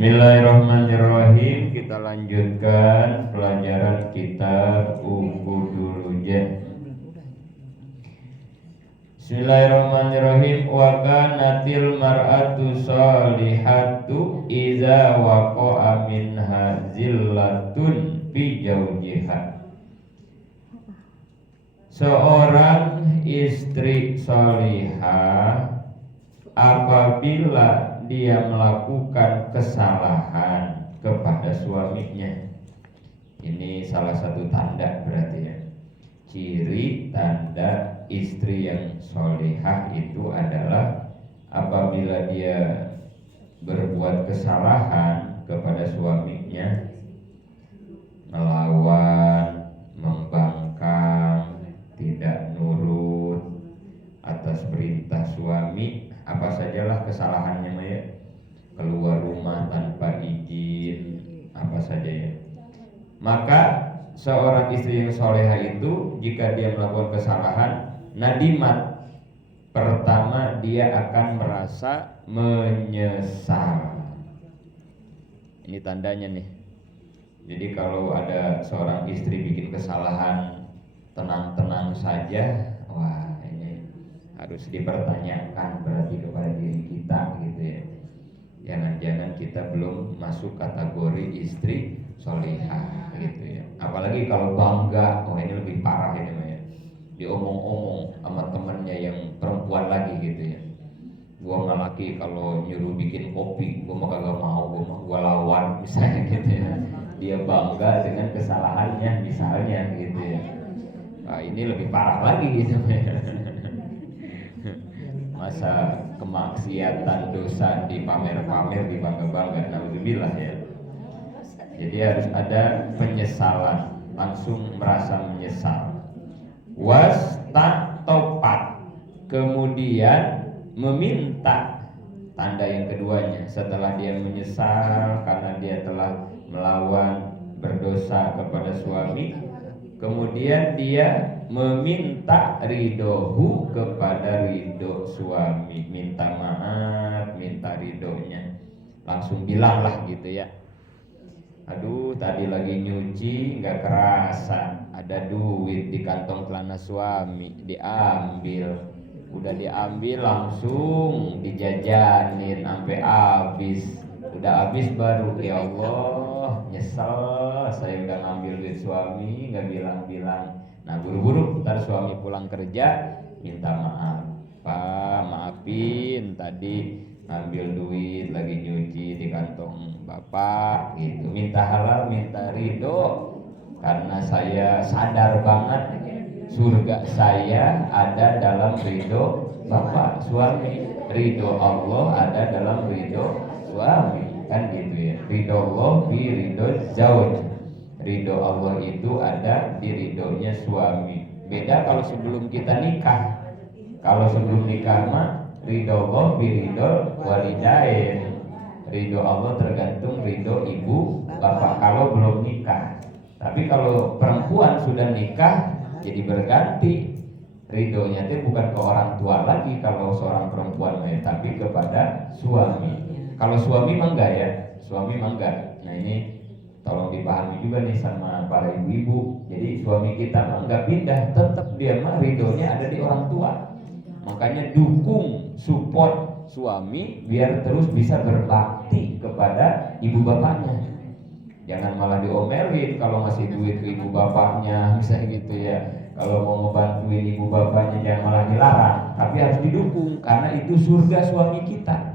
Bismillahirrahmanirrahim. Kita lanjutkan pelajaran kitab Ukudul Bismillahirrahmanirrahim. Wa kanatil mar'atu sholihatu iza waqa'a minha zillatun fi zawjiha. Seorang istri sholihah apabila dia melakukan kesalahan kepada suaminya. Ini salah satu tanda berarti ya. Ciri tanda istri yang sholihah itu adalah apabila dia berbuat kesalahan kepada suaminya, melawan, membangkang, tidak nurut atas perintah suami, apa sajalah kesalahannya ya, keluar rumah tanpa izin, apa saja ya, maka seorang istri yang soleha itu jika dia melakukan kesalahan, nadimat, pertama dia akan merasa menyesal. Ini tandanya nih. Jadi kalau ada seorang istri bikin kesalahan tenang-tenang saja, wah ini harus dipertanyakan berarti kepada diri kita gitu ya. Jangan-jangan kita belum masuk kategori istri solihah gitu ya. Apalagi kalau bangga, oh ini lebih parah ini ya. Diomong-omong sama temennya yang perempuan lagi gitu ya. Gua nggak laki kalau nyuruh bikin kopi, gua mah kagak mau, gua lawan misalnya gitu ya. Dia bangga dengan kesalahannya misalnya gitu ya. Nah, ini lebih parah lagi gitu ya. Masa kemaksiatan dosa dipamer-pamer, dibangga-bangga, naudzubillah ya. Jadi harus ada penyesalan, langsung merasa menyesal. Wastatopat, kemudian meminta, tanda yang keduanya setelah dia menyesal karena dia telah melawan, berdosa kepada suami, kemudian dia meminta ridhohu kepada ridho suami, minta maaf, minta ridhonya, langsung bilang lah gitu ya. Aduh tadi lagi nyuci nggak kerasa ada duit di kantong celana suami, diambil, udah diambil langsung dijajanin sampai habis, udah habis baru ya Allah nyesel saya udah ngambil duit suami nggak bilang-bilang. Nah buru-buru ntar suami pulang kerja minta maaf, Pak maafin tadi ngambil duit lagi nyuci di kantong bapak gitu, minta halal minta ridho karena saya sadar banget surga saya ada dalam ridho bapak suami, ridho Allah ada dalam ridho suami, kan gitu ya. Ridho Allah fi ridho zauj, ridho Allah itu ada di ridhonya suami. Beda kalau sebelum kita nikah. Kalau sebelum nikah mah ridho Allah fi ridho walidain, ridho Allah tergantung ridho ibu bapak kalau belum nikah. Tapi kalau perempuan sudah nikah jadi berganti, ridhonya itu bukan ke orang tua lagi kalau seorang perempuan tapi kepada suami. Kalau suami mah enggak ya, suami mah enggak. Nah ini tolong dipahami juga nih sama para ibu-ibu. Jadi suami kita mah enggak pindah, tetap dia mah ridhonya ada di orang tua. Makanya dukung, support suami biar terus bisa berbakti kepada ibu bapaknya. Jangan malah diomelin kalau ngasih duit ke ibu bapaknya, misalnya gitu ya. Kalau mau ngebantuin ibu bapaknya jangan malah dilarang, tapi harus didukung karena itu surga suami kita.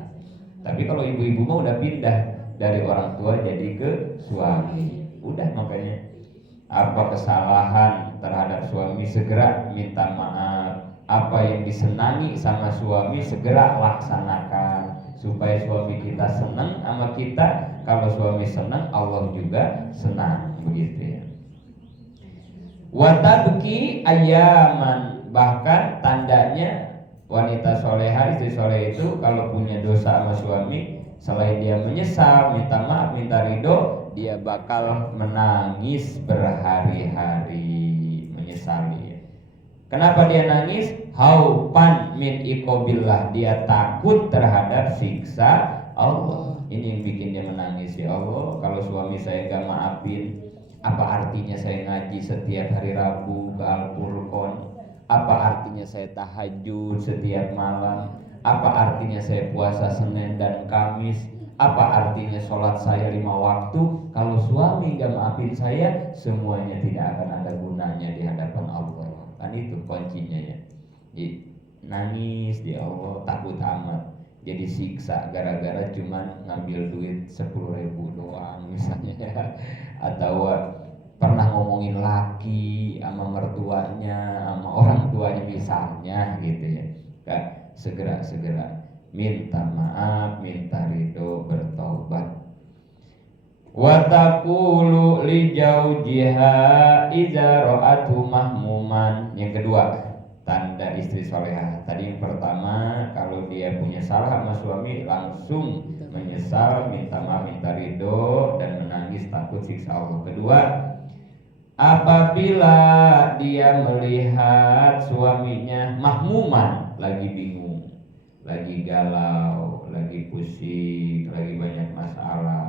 Tapi kalau ibu-ibu mah udah pindah dari orang tua jadi ke suami, udah makanya apa kesalahan terhadap suami segera minta maaf, apa yang disenangi sama suami segera laksanakan supaya suami kita senang sama kita. Kalau suami senang Allah juga senang, begitu ya. Watabki ayaman, bahkan tandanya wanita soleha, istri soleh itu kalau punya dosa sama suami, selain dia menyesal, minta maaf, minta ridho, dia bakal menangis berhari-hari menyesali. Kenapa dia nangis? Haupan min iqobillah, dia takut terhadap siksa Allah. Ini yang bikin dia menangis. Ya Allah, kalau suami saya gak maafin, apa artinya saya ngaji setiap hari Rabu ke Al-Furqan? Apa artinya saya tahajud setiap malam? Apa artinya saya puasa Senin dan Kamis? Apa artinya sholat saya 5 waktu? Kalau suami gak maafin saya, semuanya tidak akan ada gunanya di hadapan Allah. Kan itu kuncinya ya. Nangis di Allah, takut amat. Jadi siksa gara-gara cuman ngambil duit 10.000 doang misalnya ya. Atau pernah ngomongin laki sama mertuanya, sama orang tuanya misalnya gitu ya. Kak, segera minta maaf, minta ridho, bertobat. Wa taqulu li jaujiha idza ra'atu mahmuman. Yang kedua, tanda istri solehah. Tadi yang pertama, kalau dia punya salah sama suami langsung menyesal, minta maaf, minta ridho, dan menangis takut siksa Allah. Kedua, apabila dia melihat suaminya mahmuman, lagi bingung, lagi galau, lagi pusing, lagi banyak masalah.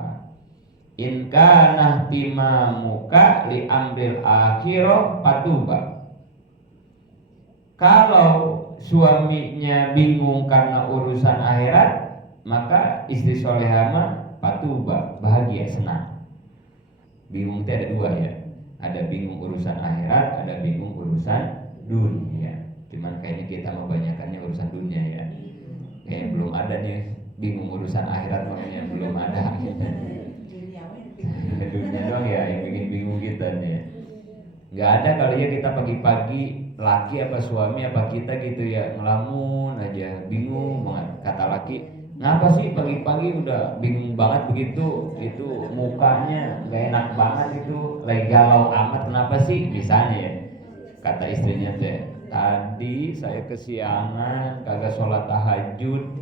In kana timamuka li amril akhirah patuba. Kalau suaminya bingung karena urusan akhirat, maka istri solehah mah patuba, bahagia, senang. Bingung itu ada dua ya. Ada bingung urusan akhirat, ada bingung urusan dunia. Cuman kayaknya kita membanyakannya urusan dunia ya. Kayak belum ada nih bingung urusan akhirat, makanya belum ada. Dunia doang ya yang bikin bingung kita nih. Nggak ada kali ya kita pagi-pagi, laki apa suami apa kita gitu ya, ngelamun aja, bingung banget. Kata laki, ngapa sih pagi-pagi udah bingung banget begitu, itu mukanya nggak enak banget, itu lagi galau amat, kenapa sih misalnya ya. Kata istrinya teh, tadi saya kesiangan kagak sholat tahajud.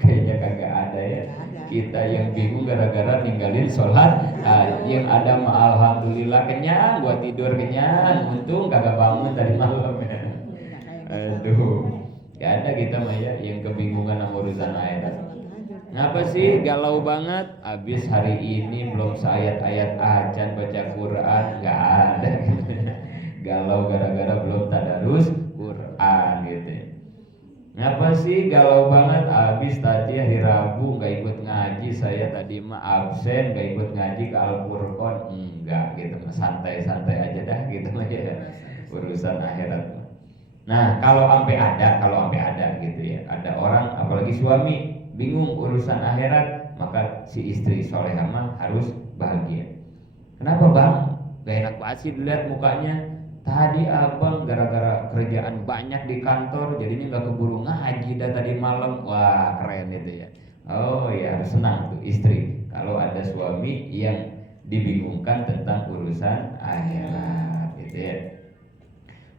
Kayaknya kagak ada ya. Kita yang bingung gara-gara ninggalin sholat. Yang ada mah alhamdulillah kenyang, buat tidur kenyang, untung kagak bangun tadi malam ya. Aduh, gak ada kita mah ya yang kebingungan sama urusan akhirat. Ngapa sih galau banget? Abis hari ini belum seayat-ayat ajan baca Quran, gak ada. Galau gara-gara belum tadarus Quran gitu. Ngapa sih galau banget? Abis tadi hari Rabu gak ikut ngaji, saya tadi mah absen gak ikut ngaji ke Al-Furqan. Enggak gitu, santai-santai aja dah gitu ya urusan akhirat. Nah kalau sampai ada gitu ya, ada orang apalagi suami bingung urusan akhirat, maka si istri solehah mah harus bahagia. Kenapa bang? Gak enak banget sih dilihat mukanya. Tadi abang gara-gara kerjaan banyak di kantor, jadinya gak keburu ngaji dah tadi malam. Wah keren itu ya. Oh ya, harus senang tuh istri kalau ada suami yang dibingungkan tentang urusan akhirat gitu ya.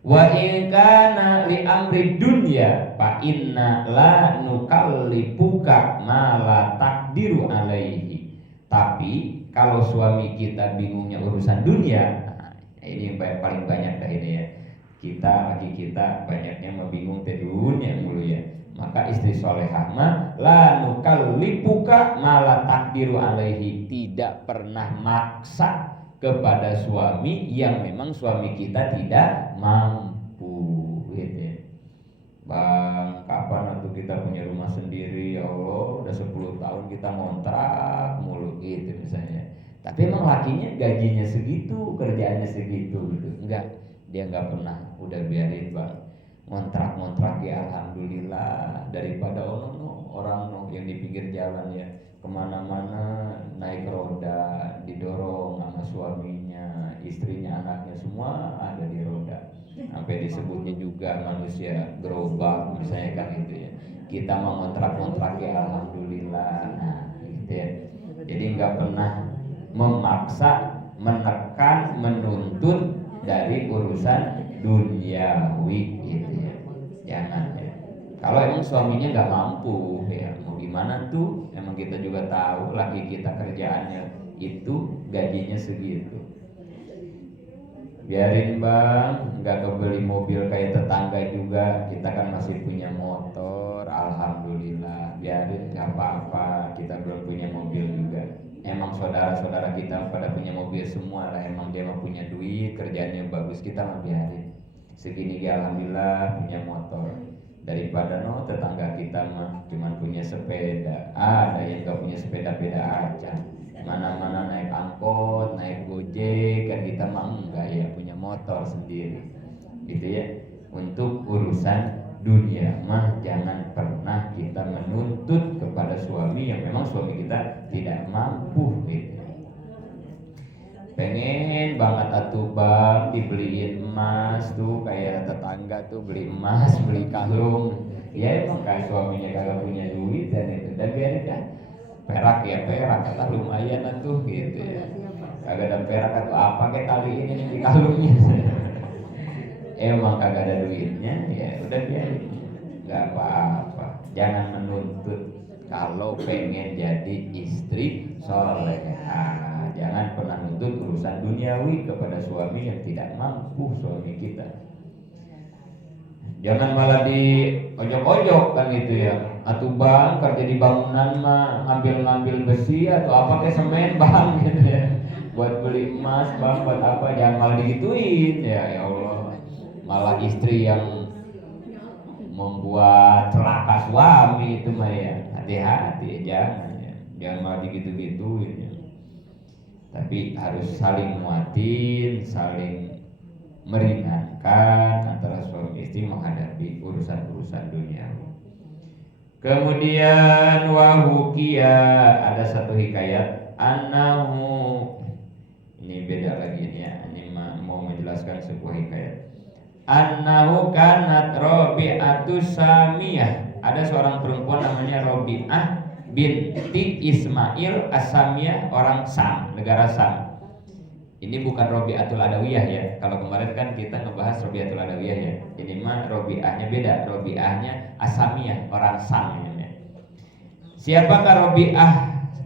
Wa in kana li amri dunya fa inna la nukallifuka ma la taqdiru alaihi. Tapi kalau suami kita bingungnya urusan dunia, ini yang paling banyak dah ini ya. Laki kita banyaknya membingung ke dunia mulu ya. Maka istri solehah mah la nukallifuka ma la taqdiru alaihi, tidak pernah maksa kepada suami yang memang suami kita tidak mampu gitu ya. Bang, kapan waktu kita punya rumah sendiri, ya Allah, udah 10 tahun kita ngontrak mulu gitu misalnya. Tapi emang lakinya gajinya segitu, kerjaannya segitu gitu. Enggak, dia enggak pernah, udah biarin bang, ngontrak ya alhamdulillah, daripada orang yang di pinggir jalan ya, kemana-mana naik roda, didorong sama suaminya, istrinya, anaknya semua ada di roda. Sampai disebutnya juga manusia gerobak misalnya kan gitu ya. Kita mau ngontrak ya alhamdulillah. Nah gitu ya. Jadi nggak pernah memaksa, menekan, menuntut dari urusan duniawi gitu ya. Jangan ya. Kalau emang suaminya nggak mampu ya, mau gimana tuh? Emang kita juga tahu laki kita kerjaannya itu gajinya segitu. biarin bang, nggak kebeli mobil kayak tetangga juga, kita kan masih punya motor, alhamdulillah. Biarin, nggak apa-apa, kita belum punya mobil juga. Emang saudara-saudara kita pada punya mobil semua lah, emang dia mah punya duit, kerjanya bagus, kita mah biarin. Segini dia alhamdulillah punya motor. Daripada tetangga kita mah cuman punya sepeda, ada yang nggak punya sepeda, beda aja. Mana-mana naik angkot, naik gojek, kan kita mah enggak ya, punya motor sendiri gitu ya. Untuk urusan dunia mah jangan pernah kita menuntut kepada suami yang memang suami kita tidak mampu gitu. Pengen banget atuh bang dibeliin emas tuh, kayak tetangga tuh beli emas, beli kalung, ya emang kayak suaminya kagak punya duit dan itu, dan biarin dah. Perak ya perak, kata lumayan atuh gitu ya. Kagak ada perak atau apa kayak tali ini di kalungnya. Emang kagak ada duitnya, ya udah biarin, nggak apa-apa. Jangan menuntut kalau pengen jadi istri solehah. Jangan pernah nuntut urusan duniawi kepada suami yang tidak mampu suami kita. Jangan malah di ojok-ojok kan gitu ya. Atuh bang kerja di bangunan mah ngambil-ngambil besi atau apa kayak semen bang gitu ya. Buat beli emas bang, buat apa, jangan malah digituin ya, ya Allah. Malah istri yang membuat celaka suami itu mah ya. Hati-hati jangan ya. Jangan malah digitu-gituin ya. Tapi harus saling muatin, saling meringankan antara suami istri menghadapi urusan-urusan dunia. Kemudian wahukia, ada satu hikayat anahu, ini beda lagi ya, ini mau menjelaskan sebuah hikayat. Anahu kanat Robi'atu Samiyah, ada seorang perempuan namanya Robi'ah binti Ismail As-Samiyah, orang Sam, negara Sam. Ini bukan Robi'atul Adawiyah ya. Kalau kemarin kan kita ngebahas Robi'atul Adawiyah ya. Ini mah Robi'ahnya beda, Robi'ahnya As-Samiyah, orang Sam ya. Siapakah Robi'ah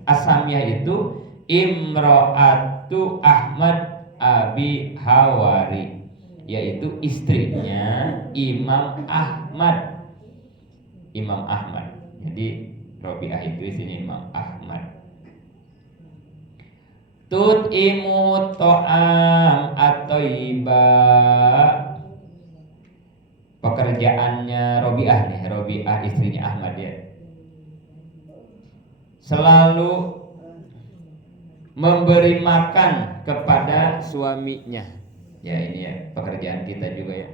As-Samiyah itu? Imro'atu Ahmad Abi Hawari, yaitu istrinya Imam Ahmad. Imam Ahmad. Jadi Robi'ah itu sini Imam Ahmad. Tut'imu to'am atau iba. Pekerjaannya Robi'ah nih, Robi'ah istrinya Ahmad ya, selalu memberi makan kepada suaminya. Ya ini ya pekerjaan kita juga ya.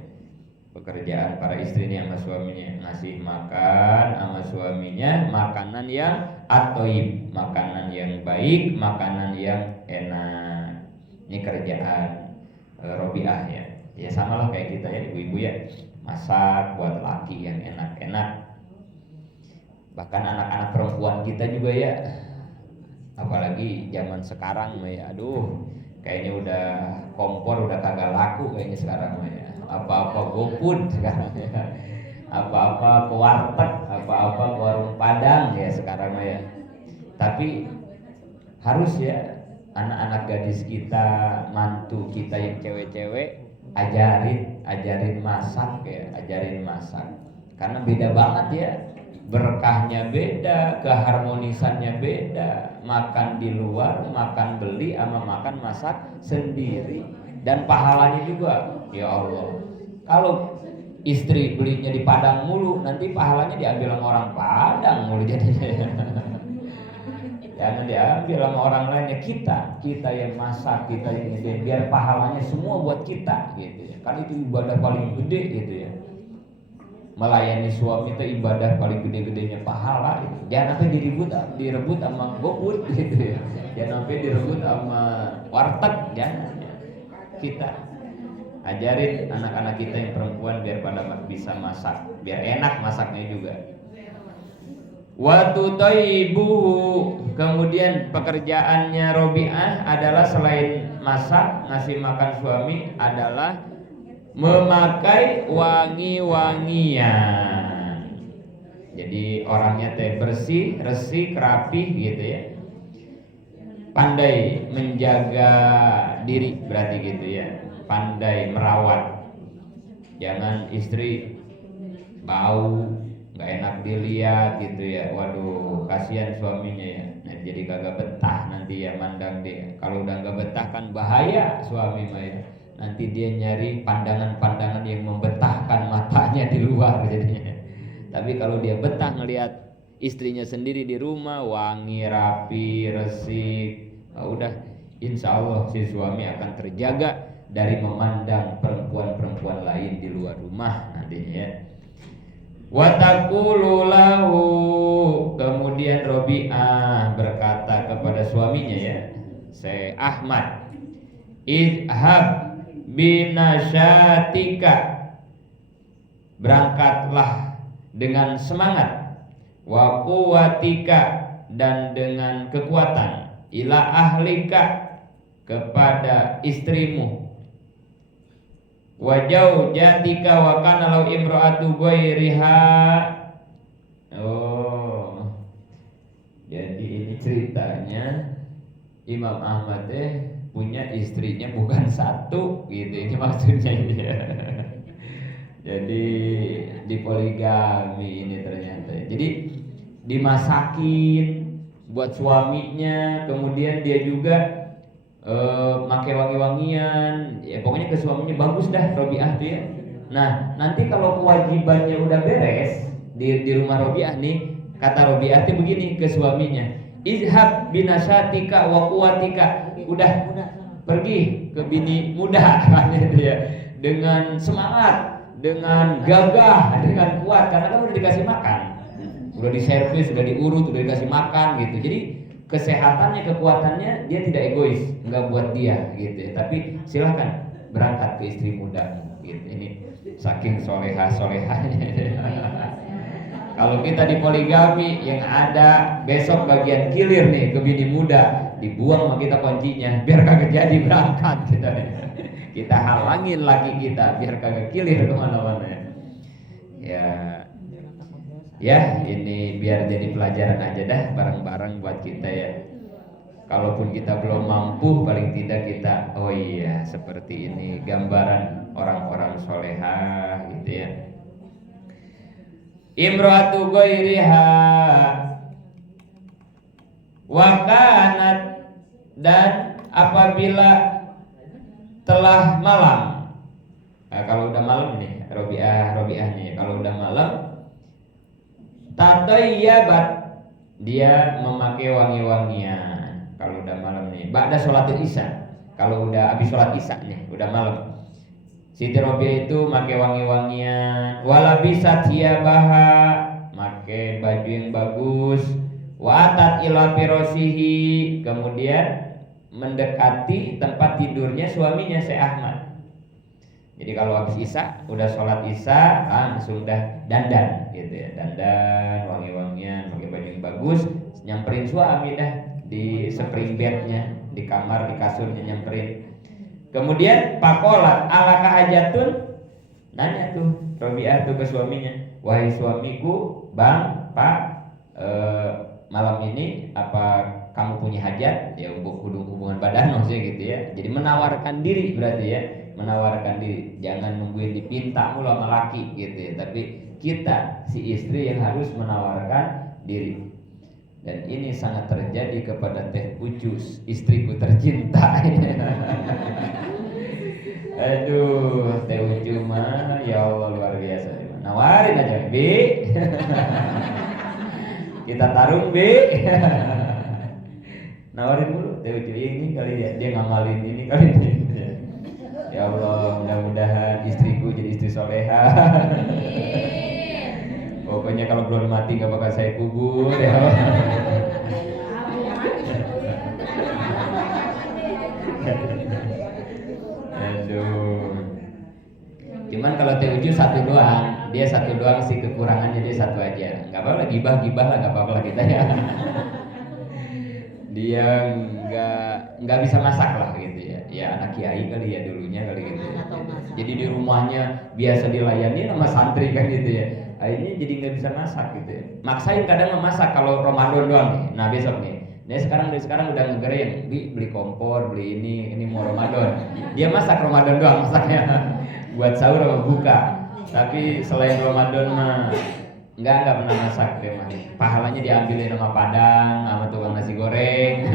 Pekerjaan para istri ini sama suaminya, ngasih makan sama suaminya makanan yang atoib, makanan yang baik, makanan yang enak. Ini kerjaan Robi'ah ya. Ya sama lah kayak kita ya, ibu-ibu ya, masak buat laki yang enak-enak. Bahkan anak-anak perempuan kita juga ya, apalagi zaman sekarang ya, aduh kayaknya udah kompor udah kagak laku kayaknya sekarang ya. Apa-apa GoFood sekarang ya, apa-apa ke warteg, apa-apa ke warung Padang ya sekarang ya. Tapi harus ya anak-anak gadis kita, mantu kita yang cewek-cewek, ajarin masak ya, ajarin masak. Karena beda banget ya, berkahnya beda, keharmonisannya beda. Makan di luar, makan beli sama makan masak sendiri, dan pahalanya juga. Ya Allah, kalau istri belinya di Padang mulu, nanti pahalanya diambil sama orang Padang mulu jadinya. Jangan diambil sama orang lainnya, kita yang masak, kita yang ngedin, biar pahalanya semua buat kita gitu ya. Kan itu ibadah paling gede gitu ya. Melayani suami itu ibadah paling gede-gedenya pahala gitu. Jangan sampai direbut sama GoFood gitu ya. Jangan sampai direbut sama warteg, jangan ya. Kita ajarin anak-anak kita yang perempuan biar pada bisa masak, biar enak masaknya juga. Watu toibu, kemudian pekerjaannya Robi'ah adalah selain masak, ngasih makan suami, adalah memakai wangi-wangian. Jadi orangnya teh bersih, resik, rapih gitu ya. pandai menjaga diri berarti gitu ya, pandai merawat. Jangan istri bau nggak enak dilihat gitu ya, waduh kasihan suaminya ya. Nah, jadi kagak betah nanti ya mandang dia. Kalau udah nggak betah kan bahaya suami mah ya. Nanti dia nyari pandangan-pandangan yang membetahkan matanya di luar jadinya. Tapi kalau dia betah ngelihat istrinya sendiri di rumah wangi, rapi, resik, udah insya Allah si suami akan terjaga dari memandang perempuan-perempuan lain di luar rumah nantinya ya. Wa taqulu lahu, kemudian Robi'ah berkata kepada suaminya ya, Syekh Ahmad, idhab binasyatika, berangkatlah dengan semangat, wa quwwatika, dan dengan kekuatan, ila ahlika, kepada istrimu, wa jaujatika wa kana law imra'atu ghairiha. Oh, jadi ini ceritanya Imam Ahmad punya istrinya bukan satu gitu, ini maksudnya ya. Jadi di poligami ini ternyata. Jadi dimasakin buat suaminya, kemudian dia juga pakai wangi-wangian, ya pokoknya ke suaminya bagus dah Robi'ah tuh ya. Nah nanti kalau kewajibannya udah beres di rumah Robi'ah nih, kata Robi'ah tuh begini ke suaminya, izhab binasyatika wa quwwatika, udah pergi ke bini muda gitu ya, dengan semangat, dengan gagah, dengan kuat, karena kan udah dikasih makan, udah diservis, udah diurut, udah dikasih makan gitu. Jadi kesehatannya, kekuatannya dia tidak egois, nggak buat dia gitu ya. Tapi silahkan berangkat ke istri muda gitu. Ini saking solehahnya. Kalau kita di poligami yang ada besok bagian kilir nih ke bini muda, dibuang sama kita kuncinya biar kagak jadi berangkat gitu. Kita halangin lagi kita biar kagak kilir kemana-mana ya. Ya, ini biar jadi pelajaran aja dah bareng-bareng buat kita ya. Kalaupun kita belum mampu, paling tidak kita, oh iya seperti ini gambaran orang-orang solehah gitu ya. Imratu ghairiha wa kanat, dan apabila telah malam. Nah, kalau udah malam nih, Robi'ah nih, kalau udah malam, tatayyabat, dia memakai wangi-wangian. Kalau udah malam nih, ba'da sholat isya, kalau udah habis sholat isya nih, udah malam, Siti Robi'ah itu pakai wangi-wangian. Walabisat thiyabaha, pakai baju yang bagus. Wa atat ila firashihi, kemudian mendekati tempat tidurnya suaminya Syekh Ahmad. Jadi kalau habis isya, udah sholat isya, langsung dah dandan gitu ya, dandan, wangi-wangian, pakai baju yang bagus, nyamperin suami dah di spring bednya, di kamar, di kasurnya nyamperin. Kemudian pakolat alaka hajatun, nanya tuh Robi'ah tuh ke suaminya, wahai suamiku, bang, pak, malam ini apa kamu punya hajat? Ya hubungan badan maksudnya gitu ya. Jadi menawarkan diri berarti ya, menawarkan diri, jangan nungguin dipinta mulu sama laki gitu ya, tapi kita si istri yang harus menawarkan diri. Dan ini sangat terjadi kepada Teh Ucus, istriku tercinta. Aduh, Teh Ucu mah ya Allah luar biasa. Nawarin aja, Bi. Kita tarung, Bi. Nawarin dulu Teh Ucu, ini kali dia ngamalin ini kali ini. Ya Allah, mudah-mudahan istriku jadi istri soleha. Pokoknya kalau belum mati gak bakal saya kubur ya. Aduh. Cuman kalau Teh Ucu satu doang, dia satu doang sih kekurangannya, dia satu aja. Gak apa-apa, gibah lah, gak apa-apa kita ya. Dia nggak bisa masak lah gitu ya. Ya anak kiai kali ya dulunya kali gitu ya. Jadi di rumahnya biasa dilayani sama santri kan gitu ya. Akhirnya jadi nggak bisa masak gitu ya. Maksain kadang memasak kalau Ramadan doang nih. Nah besok nih Dia dari sekarang udah ngegerin, beli kompor, beli ini mau Ramadan. Dia masak Ramadan doang masaknya, buat sahur sama buka. Tapi selain Ramadan mah enggak pernah masak dia mah. Pahalanya diambilin sama Padang, sama tukang nasi goreng.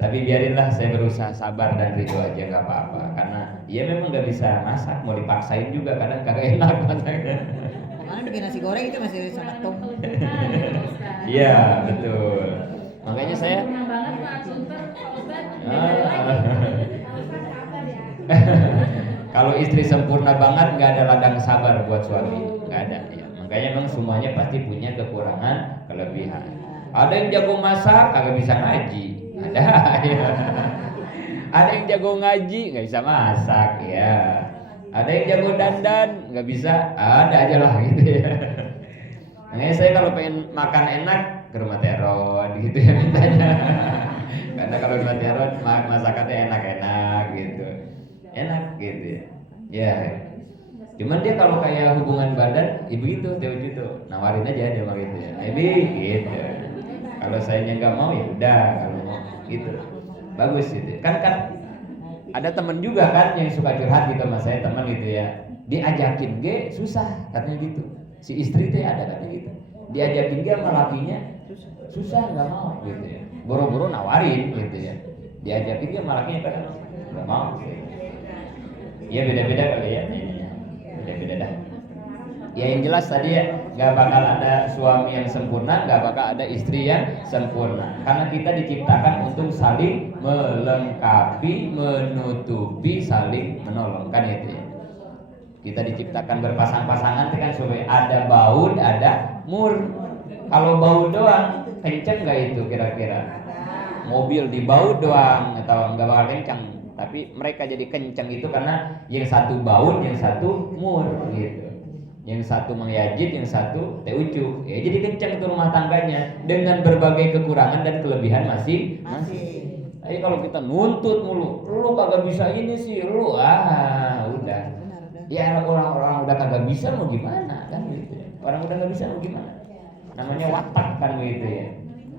Tapi biarinlah, saya berusaha sabar dan ridho aja, nggak apa-apa. Karena ya memang nggak bisa masak, mau dipaksain juga kadang kagak enak masaknya. Karena bikin nasi goreng itu masih sama tom. Iya betul. Makanya saya kalau istri sempurna banget nggak ada ladang sabar buat suami, nggak ada ya. Makanya memang semuanya pasti punya kekurangan, kelebihan. Ada yang jago masak kagak bisa ngaji, ada ya. Ada yang jago ngaji nggak bisa masak ya. Ada yang jago dandan nggak bisa, ada aja lah gitu ya. Makanya saya kalau pengen makan enak ke rumah Teron gitu ya mintanya. Karena kalau rumah Teron masakannya enak-enak gitu, enak gitu ya. Ya, cuman dia kalau kayak hubungan badan, ibu itu gitu, nawarin aja dia mah gitu ya. Ibu gitu. Kalau saya nggak mau ya udah, kalau mau gitu. Bagus gitu. Kan ada temen juga kan yang suka curhat gitu sama saya, teman gitu ya. Diajakin ge susah katanya gitu. Si istri teh ada katanya gitu. Diajakin ge sama lakinya susah, nggak mau gitu ya. Boro-boro nawarin gitu ya. Diajakin ge sama lakinya kadang nggak mau. Ya beda-beda kali ya. Beda-beda dah. Ya yang jelas tadi ya, nggak bakal ada suami yang sempurna, nggak bakal ada istri yang sempurna. Karena kita diciptakan untuk saling melengkapi, menutupi, saling menolong, kan itu ya. Kita diciptakan berpasang-pasangan kan supaya ada baud, ada mur. Kalau baud doang, kenceng nggak itu kira-kira? Mobil di baud doang atau nggak bakal kenceng. Tapi mereka jadi kenceng itu karena yang satu baud, yang satu mur gitu. Yang satu mengyajit, yang satu teucu. Ya jadi kenceng itu rumah tangganya dengan berbagai kekurangan dan kelebihan masing-masing. Tapi kalau kita nuntut mulu, lu kagak bisa ini sih, lu udah. Ya orang udah kagak bisa mau gimana kan gitu ya. Orang udah nggak bisa mau gimana? Namanya watak kan gitu ya.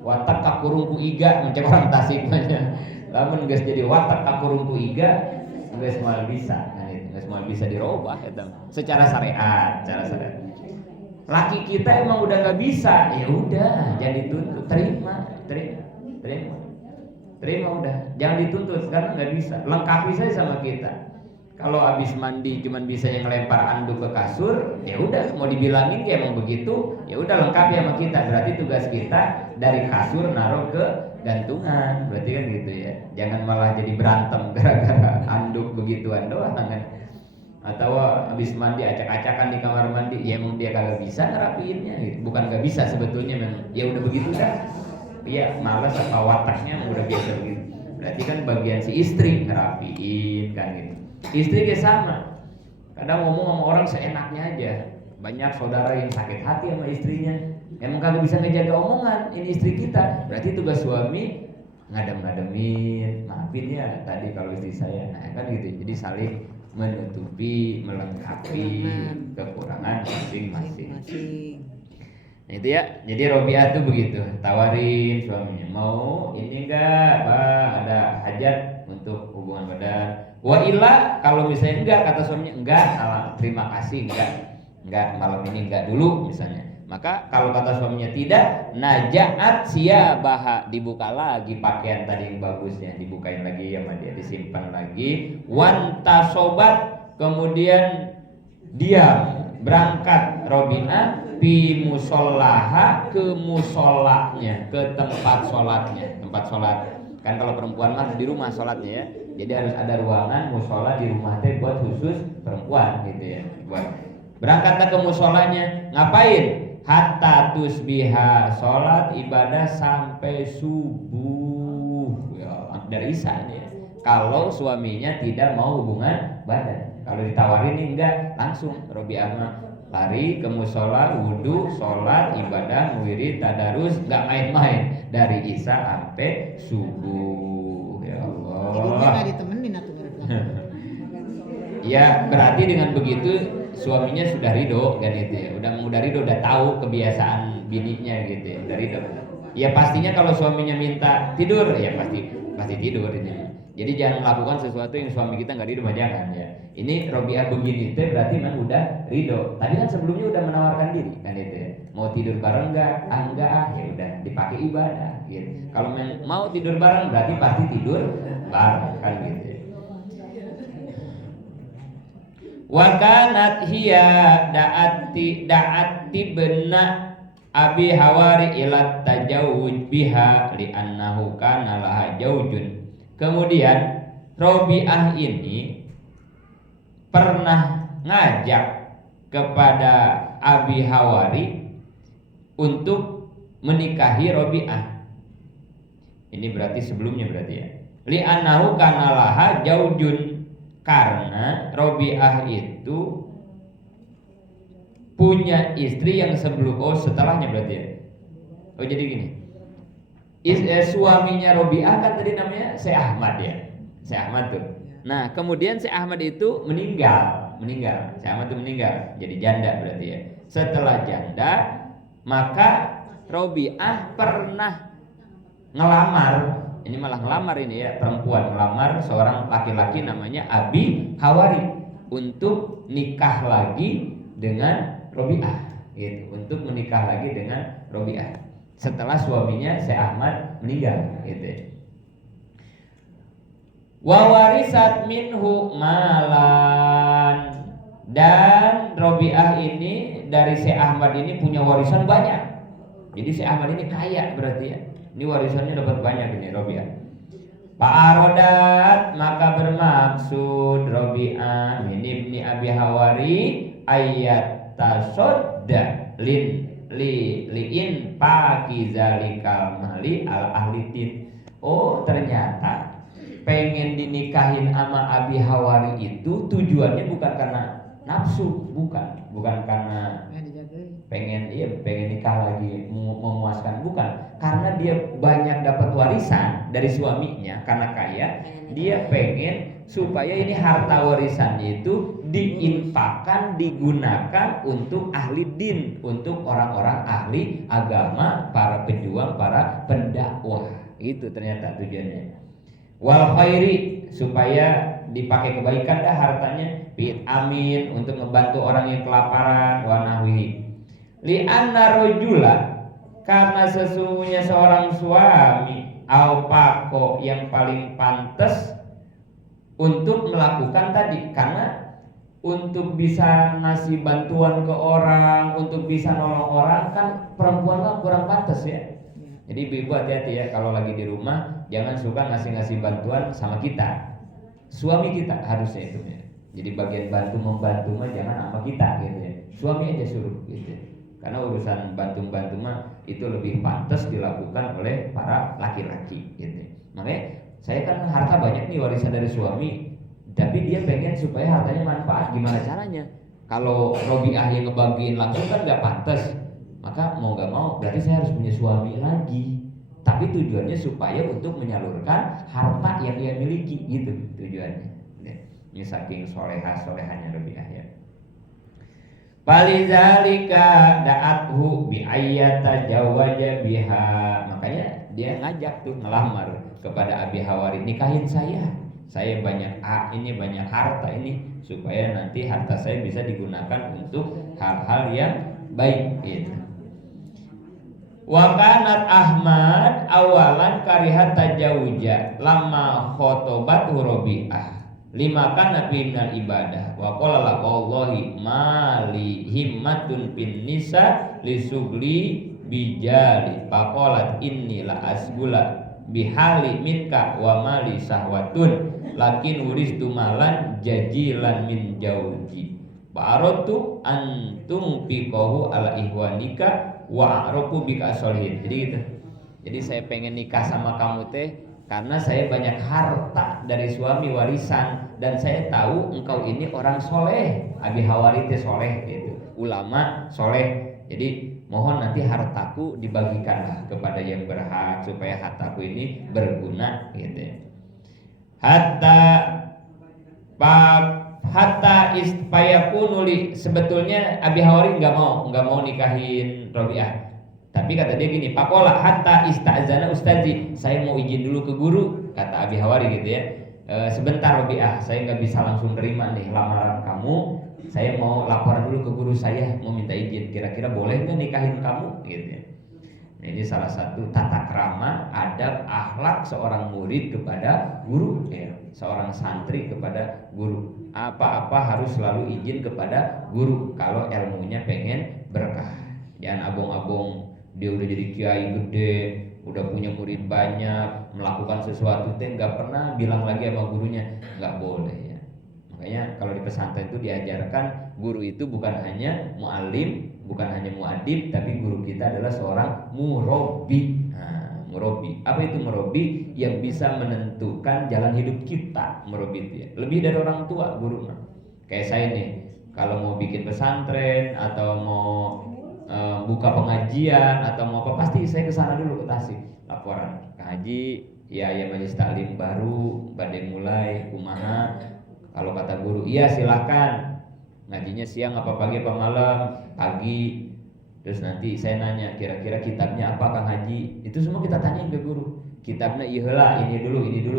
Watak kakurungku iga mencek orang Tasik aja. Lamun geus jadi watak kakurungku iga geus mal bisa. Semua bisa dirubah secara syariat, Laki kita emang udah nggak bisa, ya udah, jangan dituntut, terima udah, jangan dituntut karena nggak bisa. Lengkapi saja sama kita. Kalau habis mandi cuman bisa yang ngelempar anduk ke kasur, ya udah, mau dibilangin ya emang begitu, ya udah lengkapi sama kita. Berarti tugas kita dari kasur naruh ke gantungan, berarti kan gitu ya. Jangan malah jadi berantem gara-gara anduk begituan doang kan. Atau habis mandi acak-acakan di kamar mandi, ya emang dia kagak bisa ngerapiinnya gitu. Bukan gak bisa sebetulnya, memang ya udah begitu dah. Iya, malas apa wataknya udah biasa begitu. Berarti kan bagian si istri ngerapiin kan gitu. Istri kayak sama, kadang ngomong sama orang seenaknya aja. Banyak saudara yang sakit hati sama istrinya, emang kagak bisa ngejaga omongan. Ini istri kita, berarti tugas suami ngadem-ngademin, maafin ya tadi kalau istri saya, nah kan gitu. Jadi saling menutupi, melengkapi kekurangan masing-masing. Nah itu ya, jadi Robiah tuh begitu, tawarin suaminya, mau ini enggak, Pak, ada hajat untuk hubungan badan. Wa illa, kalau misalnya enggak, kata suaminya enggak, terima kasih enggak malam ini enggak dulu misalnya. Maka kalau kata suaminya tidak, najaat siabaha, dibuka lagi pakaian tadi yang bagusnya, dibukain lagi sama dia, disimpan lagi. Wanta sobat, kemudian diam, berangkat Robiah pi musollaha, ke musolanya, ke tempat sholatnya, tempat sholat. Kan kalau perempuan mah di rumah sholatnya ya, jadi harus ada ruangan musola di rumah teh buat khusus perempuan gitu ya. Buat berangkatlah ke musolanya, ngapain? Hatta tusbiha, sholat ibadah sampai subuh ya, dari isya nih ya. Kalau suaminya tidak mau hubungan badan, kalau ditawarin nih enggak, langsung Robiah mah lari ke musola, wudhu, sholat, ibadah, wirid, tadarus, nggak main-main dari isya sampai subuh. Ya Allah. Ibunya nggak ditemenin atau Ya berarti dengan begitu suaminya sudah ridho kan itu ya, udah ridho, udah tahu kebiasaan bininya gitu ya, dari ridho. Ya pastinya kalau suaminya minta tidur ya pasti tidur ini. Jadi jangan melakukan sesuatu yang suami kita nggak ridho, jangan ya. Ini Robiah begini itu berarti memang udah ridho. Tadi kan sebelumnya udah menawarkan diri kan itu ya. Mau tidur bareng enggak? Enggak, ya udah dipakai ibadah gitu. Kalau mau tidur bareng berarti pasti tidur bareng kan gitu ya. Wa kanat hiya da'ati bena Abi Hawari ila tajawuj biha li'annahu kana laha jaujun. Kemudian Robiah ini pernah ngajak kepada Abi Hawari untuk menikahi Robiah. Ini berarti sebelumnya berarti ya. Li'annahu kana laha jaujun, karena Robiah itu punya istri yang setelahnya berarti ya. Oh jadi gini. Suaminya Robiah kan tadi namanya Syekh Ahmad ya. Syekh Ahmad tuh. Nah, kemudian Syekh Ahmad itu meninggal. Syekh Ahmad itu meninggal, jadi janda berarti ya. Setelah janda, maka Robiah pernah ngelamar. Ini malah ngelamar ini ya, perempuan ngelamar seorang laki-laki namanya Abi Hawari untuk nikah lagi dengan Robiah gitu, untuk menikah lagi dengan Robiah setelah suaminya Syekh Ahmad meninggal gitu. Wa warisat minhu malan, dan Robiah ini dari Syekh Ahmad ini punya warisan banyak. Jadi Syekh Ahmad ini kaya berarti ya. Ini warisannya dapat banyak ini Robiah. Pak Arodat, maka bermaksud Robiah ini ibni Abi Hawari ayat tasodda liin paki zalikal mali al ahlitin. Oh ternyata pengen dinikahin sama Abi Hawari itu tujuannya bukan karena nafsu, bukan karena pengen nikah lagi memuaskan, bukan, karena dia banyak dapat warisan dari suaminya karena kaya. Dia pengen supaya ini harta warisannya itu diinfakkan, digunakan untuk ahli din, untuk orang-orang ahli agama, para pejuang, para pendakwah. Itu ternyata tujuannya. Wal khairi, supaya dipakai kebaikan dah hartanya. Fit amin, untuk membantu orang yang kelaparan. Wa nahwihi. Li anna rajula, karena sesungguhnya seorang suami au pako yang paling pantas untuk melakukan tadi, karena untuk bisa ngasih bantuan ke orang, untuk bisa nolong orang, kan perempuan kan kurang pantas ya. Jadi ibu hati-hati ya, kalau lagi di rumah jangan suka ngasih bantuan sama kita, suami kita harusnya itu ya. Jadi bagian membantu mah jangan sama kita gitu ya, suami aja suruh gitu ya. Karena urusan bantu mah itu lebih pantas dilakukan oleh para laki-laki gitu. Makanya saya kan harta banyak nih warisan dari suami, tapi dia pengen supaya hartanya manfaat. Gimana caranya? Kalau Robiah yang ngebagiin langsung kan nggak pantas. Maka mau nggak mau berarti saya harus punya suami lagi. Tapi tujuannya supaya untuk menyalurkan harta yang dia miliki, gitu tujuannya. Ini saking solehahnya Robiah ya. Falizalika da'athu bi ayyata jawaja biha. Makanya dia ngajak tuh, ngelamar kepada Abi Hawari, nikahin saya banyak ini banyak harta ini, supaya nanti harta saya bisa digunakan untuk hal-hal yang baik gitu. Wa kanat Ahmad awalan karihat tajawuja lama khotobat Robiah lima kana minal ibadah wa qala laqallahi mali himmatun bin nisa lisugli bijali faqalat inni la asgula bihali minka wa mali sahwatun lakin wuristu malan jajilan min jauji barotu antum piqahu ala ihwanika wa araku bika solihin. Jadi gitu. Jadi saya pengen nikah sama kamu teh karena saya banyak harta dari suami warisan, dan saya tahu engkau ini orang soleh. Abi Hawari teh soleh gitu, ulama soleh. Jadi mohon nanti hartaku dibagikanlah kepada yang berhak supaya hartaku ini berguna gitu. Hatta ispayakunu li, sebetulnya Abi Hawari nggak mau nikahin Robiah. Tapi kata dia gini, pakola hatta istazana ustazi, saya mau izin dulu ke guru, kata Abi Hawari gitu ya. Sebentar Robiah, saya nggak bisa langsung terima nih lamaran kamu, saya mau laporan dulu ke guru saya, mau minta izin, kira-kira boleh nggak nikahin kamu gitu ya. Nah, ini salah satu tata krama, adab, akhlak seorang murid kepada guru ya. Seorang santri kepada guru, apa-apa harus selalu izin kepada guru kalau ilmunya pengen berkah. Jangan abong-abong dia udah jadi kiai gede, udah punya murid banyak, melakukan sesuatu nggak pernah bilang lagi sama gurunya, nggak boleh ya. Makanya kalau di pesantren itu diajarkan guru itu bukan hanya mu'alim, bukan hanya mu'adib, tapi guru kita adalah seorang murabbi. Nah, murabbi, apa itu murabbi? Yang bisa menentukan jalan hidup kita. Murabbi itu ya lebih dari orang tua guru. Kayak saya nih, kalau mau bikin pesantren atau mau buka pengajian atau mau apa, pasti saya ke sana dulu ke Tasik, laporan ke haji, ya majelis taklim baru badai mulai kumaha. Kalau kata guru, iya silahkan ngajinya siang apa pagi apa malam. Pagi. Terus nanti saya nanya, kira-kira kitabnya apa Kang Haji? Itu semua kita tanyain ke guru. Kitabnya iyalah ini dulu gitu.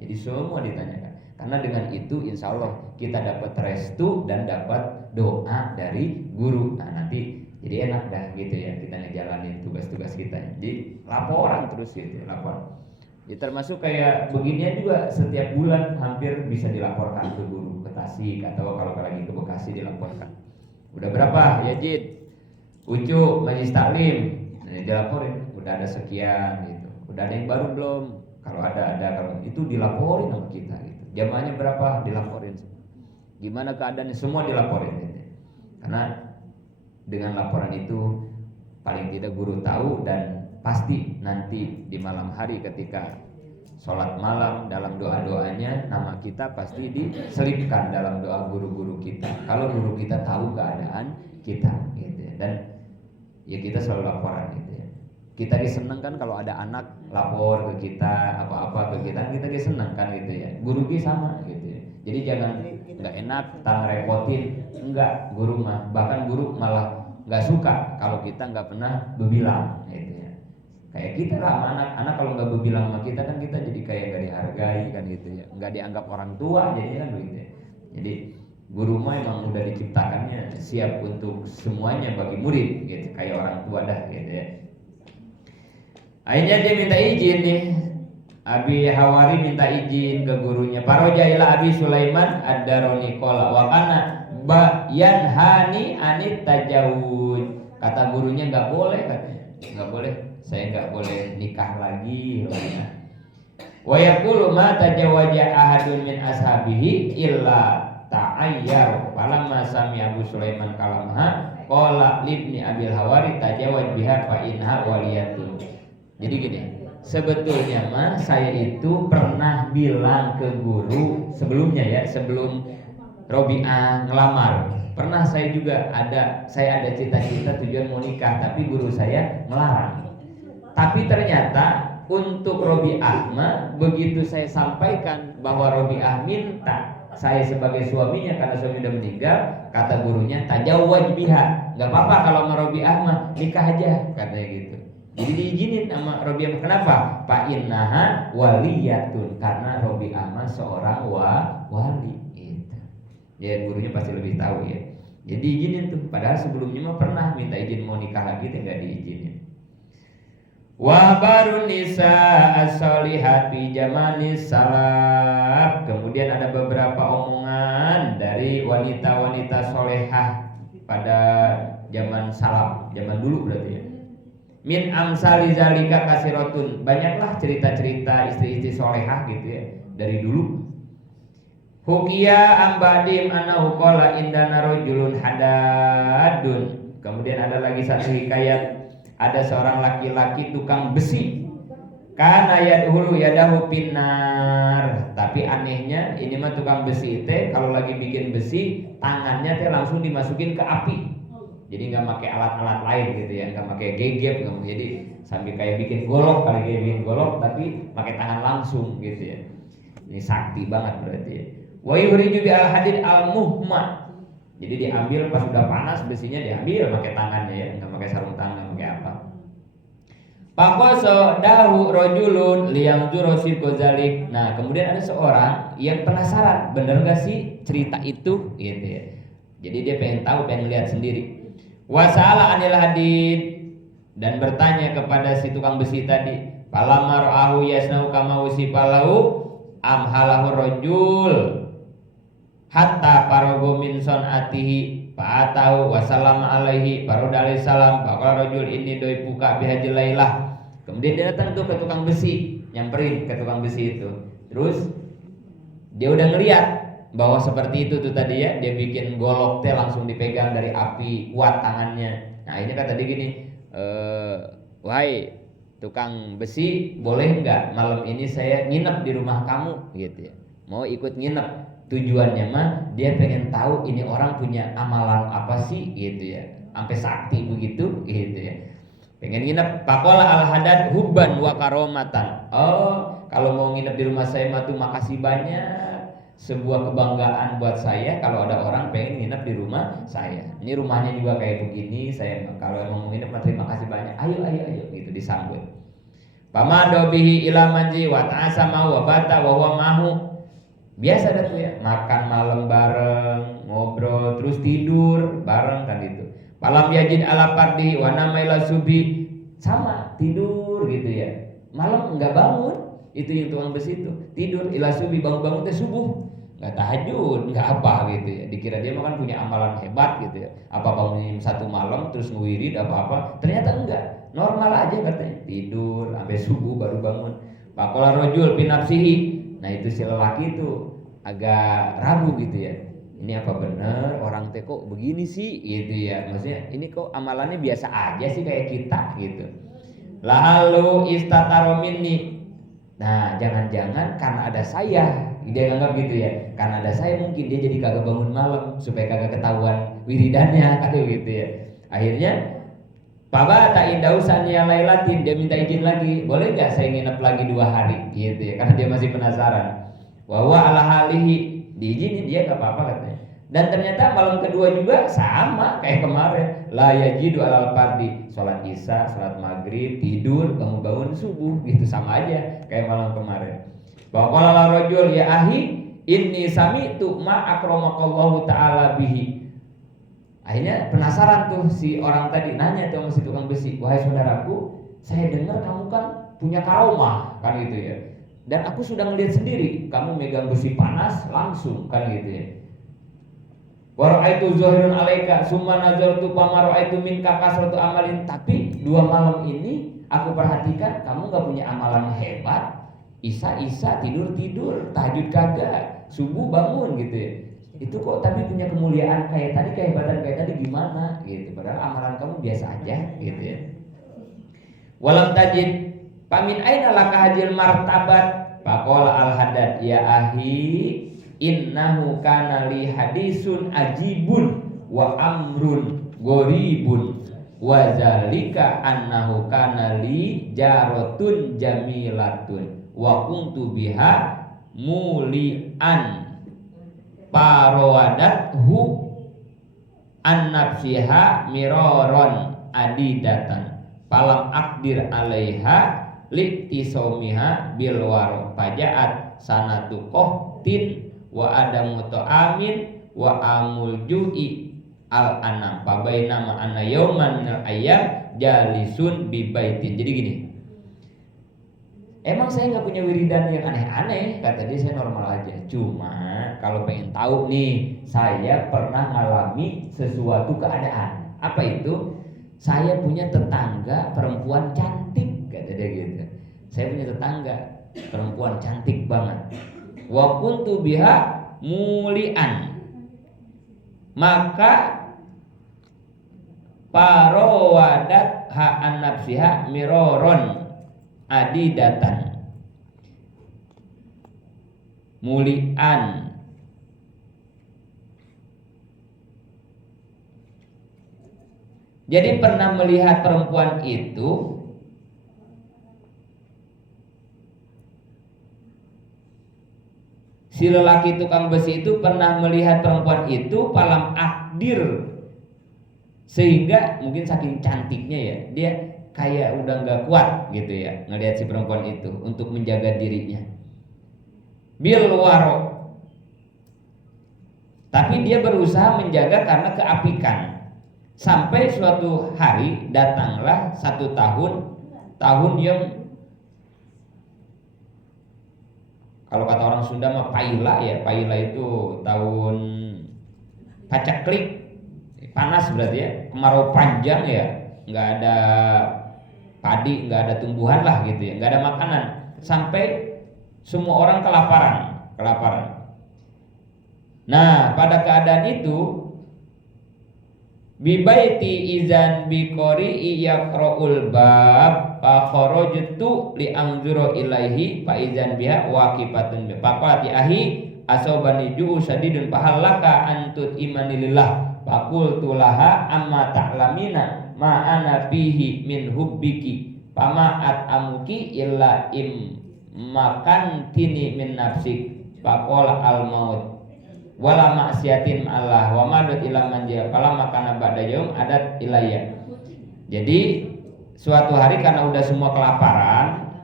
Jadi semua ditanyakan. Karena dengan itu insya Allah kita dapat restu dan dapat doa dari guru. Nah nanti jadi enak dah gitu ya, kita ngejalanin tugas-tugas kita. Jadi laporan terus gitu, laporan. Ya termasuk kayak beginian juga setiap bulan hampir bisa dilaporkan ke guru ke Tasik, atau kalau lagi ke Bekasi dilaporkan. Udah berapa ya Jid? Ucu majelis taklim, nah, dilaporin udah ada sekian gitu. Udah ada yang baru belum? Kalau ada, kalau itu dilaporin sama kita gitu. Jamaahnya berapa? Dilaporin. Gimana keadaannya? Semua dilaporin gitu. Karena dengan laporan itu paling tidak guru tahu, dan pasti nanti di malam hari ketika sholat malam dalam doa-doanya nama kita pasti diselipkan dalam doa guru-guru kita. Kalau guru kita tahu keadaan kita gitu ya. Dan ya kita selalu laporan gitu ya. Kita diseneng kan kalau ada anak lapor ke kita apa-apa ke kita diseneng kan gitu ya. Guru kita sama gitu ya. Jadi jangan nggak enak tang repotin, enggak, guru mah bahkan guru malah nggak suka kalau kita nggak pernah berbilang gitu ya. Kayak kita lah anak kalau nggak berbilang sama kita kan kita jadi kayak nggak dihargai kan gitu ya, nggak dianggap orang tua jadi kan begitu ya. Jadi guru mah emang udah diciptakannya siap untuk semuanya bagi murid gitu, kayak orang tua dah gitu ya. Akhirnya dia minta izin nih, Abi Hawari minta izin ke gurunya. Paroja ila Abi Sulaiman ad-Daroni qala wa kana yanhani anit tajawuz. Kata gurunya nggak boleh katanya, nggak boleh, saya nggak boleh nikah lagi ya. Wa yaqulu ma tajawaja ahadun min ashabihi illa ta'ayyar. Falamma sami Abu Sulaiman kalamha qala libni Abil Hawari tajawaj biha fa inha waliyatun. Jadi gini, sebetulnya mah saya itu pernah bilang ke guru sebelumnya ya, sebelum Robiah ngelamar. Pernah saya juga saya ada cita-cita tujuan mau nikah, tapi guru saya melarang. Tapi ternyata untuk Robiah mah begitu saya sampaikan bahwa Robiah minta saya sebagai suaminya karena suami udah meninggal, kata gurunya tajawwaj biha. Enggak apa-apa kalau sama Robiah mah nikah aja katanya gitu. Jadi diizinin sama Robiah. Kenapa? Fa innaha waliyatun, karena Robiah mah seorang wali. Ya gurunya pasti lebih tahu ya. Jadi izinin tuh. Padahal sebelumnya mah pernah minta izin mau nikah lagi, nggak diizinin. Wa barun nisa as-solihat fi jamanis salaf. Kemudian ada beberapa omongan dari wanita-wanita solehah pada zaman salaf, zaman dulu berarti ya. Min amsali zalika kasiratun. Banyaklah cerita-cerita istri-istri solehah gitu ya dari dulu. Hukia ambadim anahu qala indana rajulun hadadun. Kemudian ada lagi satu hikayat, ada seorang laki-laki tukang besi. Kana yadhulu yadahu pinnar. Tapi anehnya ini mah tukang besi teh kalau lagi bikin besi tangannya teh langsung dimasukin ke api. Jadi nggak pakai alat-alat lain gitu ya, nggak pakai gegep, jadi sambil kayak bikin golok, tapi pakai tangan langsung gitu ya. Ini sakti banget berarti ya. Wa yuriju bi al-hadid al-muhma. Jadi diambil pas sudah panas besinya, diambil pakai tangannya ya, enggak pakai sarung tangan, pakai apa. Pakoso dahu rojulun liang jurosid gozalik. Nah kemudian ada seorang yang penasaran, bener gak sih cerita itu, gitu ya. Jadi dia pengen tahu, pengen lihat sendiri. Wasala anil hadid, dan bertanya kepada si tukang besi tadi. Falamar ahu yasnau kama usipalahu amhalahu rojul hatta parogo min sonatihi fa'atahu wasallam alaihi farudalaihi salam faqala rojul ini doi buka bihajil lailah. Kemudian dia datang tuh ke tukang besi, nyamperin ke tukang besi itu. Terus dia udah ngeliat bahwa seperti itu tuh tadi ya, dia bikin golok teh langsung dipegang dari api kuat tangannya. Nah ini kata dia gini, wahai tukang besi, boleh nggak malam ini saya nginep di rumah kamu, gitu ya. Mau ikut nginep. Tujuannya mah dia pengen tahu ini orang punya amalan apa sih, gitu ya. Sampai sakti begitu, gitu ya. Pengen nginep. Pakola al hadad hubban wa karomatan. Oh, kalau mau nginep di rumah saya mah tuh makasih banyak. Sebuah kebanggaan buat saya kalau ada orang pengen nginep di rumah saya. Ini rumahnya juga kayak begini. Saya kalau mau nginep mah terima kasih banyak. Ayo gitu disambut. Pamado bihi ila manji wa ta'asama wa bata wa huwa mahu. Biasa dah tuh ya, makan malam bareng, ngobrol, terus tidur bareng kan gitu. Malam yajid ala pardi wa namaila subi, sama tidur gitu ya. Malam enggak bangun, itu yang tukang besi itu tidur ila subi, bangun-bangun teh subuh, enggak tahajud, enggak apa gitu ya. Dikira dia makan punya amalan hebat gitu ya. Apa bangunin satu malam terus ngewirid apa-apa, ternyata enggak. Normal aja katanya, tidur sampai subuh baru bangun. Pakola rojul pinapsihi. Nah itu si lelaki itu agak ragu gitu ya. Ini apa bener orang teh kok begini sih gitu ya. Maksudnya ini kok amalannya biasa aja sih kayak kita gitu. Lalu istataro minni. Nah jangan-jangan karena ada saya, dia nganggap gitu ya. Karena ada saya mungkin dia jadi kagak bangun malam supaya kagak ketahuan wiridannya kata gitu ya. Akhirnya Paba tak indausan ya lailatin, dia minta izin lagi, boleh nggak saya nginep lagi 2 hari gitu ya, karena dia masih penasaran. Wawa ala halihi, diizinin dia nggak apa-apa katanya. Dan ternyata malam kedua juga sama kayak kemarin. La yajidu alal fardi, sholat isya, sholat maghrib, tidur, bangun-bangun subuh gitu, sama aja kayak malam kemarin. Wa qala rajul ya ahi inni sami'tu ma akramakallahu ta'ala bihi. Akhirnya penasaran tuh si orang tadi, nanya tuh sama si tukang besi, wahai saudaraku, saya dengar kamu kan punya karomah kan gitu ya. Dan aku sudah ngelihat sendiri, kamu megang besi panas langsung kan gitu ya. Wa ra'aitu zuhirun alaika summa nazartu fama ra'aitu minka kasratu amalin. Tapi 2 malam ini aku perhatikan kamu gak punya amalan hebat. Isa tidur, tahajud kagak, subuh bangun gitu ya. Itu kok tapi punya kemuliaan kayak tadi, kehebatan kayak tadi gimana gitu. Padahal amalan kamu biasa aja gitu ya. Walam tajid pamin aina laka hajil martabat faqala al hadad ya ahi innahu kana li hadisun ajibun wa amrun goribun wa zalika annahu kana li jaratun jamilatun wa kuntu biha mulian parawadathu an-nafsiha miraron adidatan falam akdir alaiha liktisomiha bilwaro pajaat sanatu kohtin wa adamu ta'amin wa amul ju'i al-anam pabainama anna yawman minal ayyam jalisun bibaitin. Jadi gini, emang saya nggak punya wiridan yang aneh-aneh, kata dia, saya normal aja. Cuma kalau pengen tahu nih, saya pernah ngalami sesuatu keadaan. Apa itu? Saya punya tetangga perempuan cantik, kata dia gitu. Saya punya tetangga perempuan cantik banget. Wa kuntu biha mulian. Maka parawadat ha an nafsiha miroron adidatan mulian. Jadi pernah melihat perempuan itu si lelaki tukang besi itu pernah melihat perempuan itu palam akdir, sehingga mungkin saking cantiknya ya, dia kayak udah nggak kuat gitu ya ngelihat si perempuan itu untuk menjaga dirinya. Bil waro. Tapi dia berusaha menjaga karena keapikan. Sampai suatu hari datanglah 1 tahun yang kalau kata orang Sunda mah paila ya. Paila itu tahun paceklik, panas berarti ya, kemarau panjang ya, nggak ada padi, nggak ada tumbuhan lah gitu ya, nggak ada makanan, sampai semua orang kelaparan. Nah, pada keadaan itu bibaiti izan biqori yaqraul bab fa kharajtu li anzura ilaihi fa izan biha waqifatun bi faqati ahi asobani ju sadidun pahallaka antut imanillah faqultu laha amma ta'lamina ma ana fihi min hubbiki pama'at amuki illa im makan tini min nafsik faqala al maut wala maksiatin Allah wa madut ila manja kala makana ba'da yaum adat ilayya. Jadi suatu hari karena udah semua kelaparan,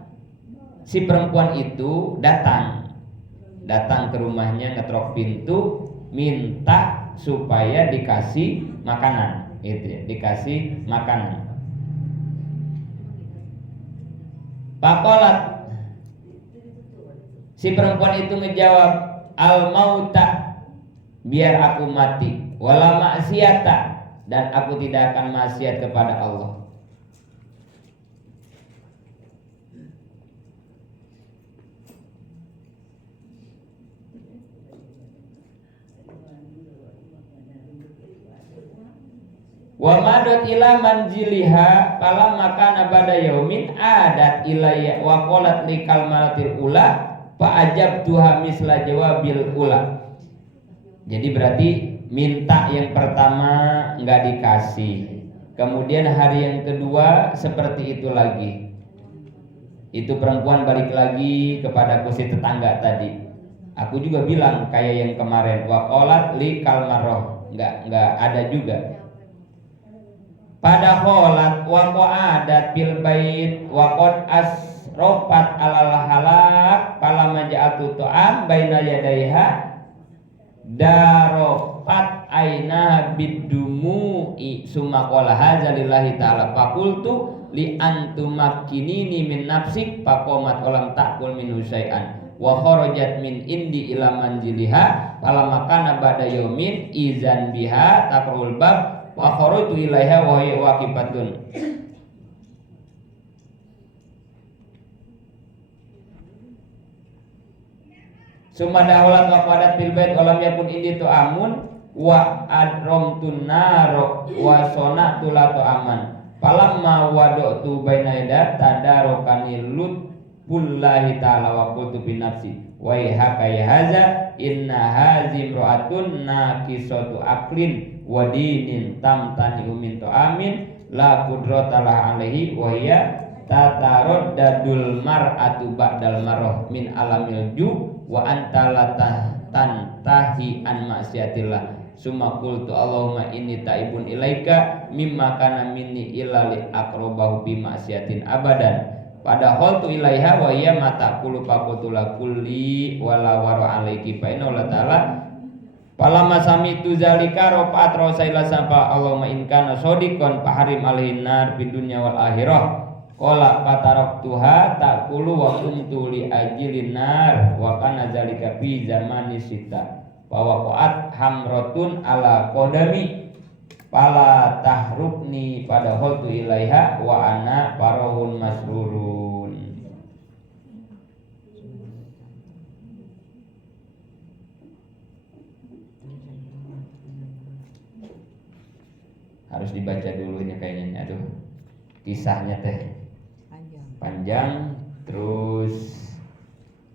si perempuan itu datang ke rumahnya, ngetrok pintu, minta supaya dikasih makanan, gitu ya, dikasih makanan. Pakolat, si perempuan itu ngejawab, al mauta, biar aku mati, wala maksiata, dan aku tidak akan maksiat kepada Allah. Wa madot ila manziliha kala makana bada yaumin adat ilayya wa qalat li kalmatil ula fa ajabtuha misla jawabil ula. Jadi berarti minta yang pertama nggak dikasih, kemudian hari yang kedua seperti itu lagi. Itu perempuan balik lagi kepada si tetangga tadi. Aku juga bilang kayak yang kemarin wa qalat li kalmaroh, nggak ada juga. Pada kholat wa qa'adat bil bait wa qad asrofat alal halak pala maja'atu tu'am baina yadaiha darofat aina bidumu'i summa qala hadza lillahi ta'ala faqultu li antumakkinini min nafsik faqamat walam ta'kul minhu syai'an wa kharajat min indi ila manziliha pala makana ba'da yaumin izan biha taqrul bab wa kharajtu ilaiha wa hiya waqifatun. Sumadaulat wa qadat fil bait walam yakun indi tu amun wa adramtun naro wa sonatu la tu aman falamma wada'tu baina yadat tadarokani lutfullahi ta'ala wa qultu bi nafsi wa haka ya haza inna hazim ra'atun naqisatu aqlin wa dinin tamtani min amin la qudratalah alaihi wa hiya tataraddadul mar'atu ba'dal marah min alamil ju wa anta la tantahi an maksiatillah summa qultu Allahumma inni taibun ilaika mimma kana minni illa li aqrabahu bi maksiatin abadan pada khaltu ilaiha wa hiya mata qulu faqutula kulli wala wara alaiki fa inna Allah ta'ala Palama sami tu zalika rofat rosaila sapa Allahumma in kana shodikon paharim alaihin nar fid dunya wal akhirah qala fataraktuha taqulu wa kuntu li ajilin nar wa kana zalika fi zamani sita wa waqat hamratun ala qadami fala tahrukni pada holtu ilaiha wa ana farahun masrurun. Harus dibaca dulu ini kayaknya, aduh kisahnya teh panjang. Terus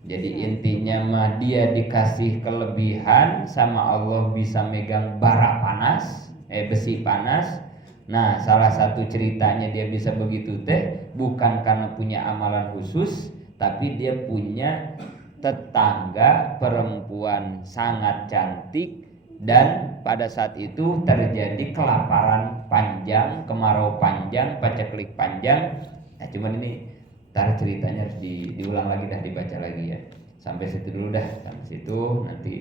jadi intinya mah dia dikasih kelebihan sama Allah bisa megang bara panas, besi panas. Nah salah satu ceritanya dia bisa begitu teh bukan karena punya amalan khusus, tapi dia punya tetangga perempuan sangat cantik Dan pada saat itu terjadi kelaparan panjang, kemarau panjang, paceklik panjang. Nah cuman ini tar ceritanya harus diulang lagi dah, dibaca lagi ya. Sampai situ dulu dah, sampai situ nanti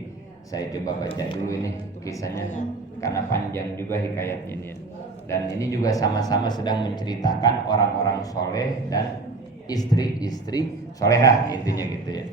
saya coba baca dulu ini kisahnya karena panjang juga hikayatnya ini ya. Dan ini juga sama-sama sedang menceritakan orang-orang soleh dan istri-istri solehah, intinya gitu ya.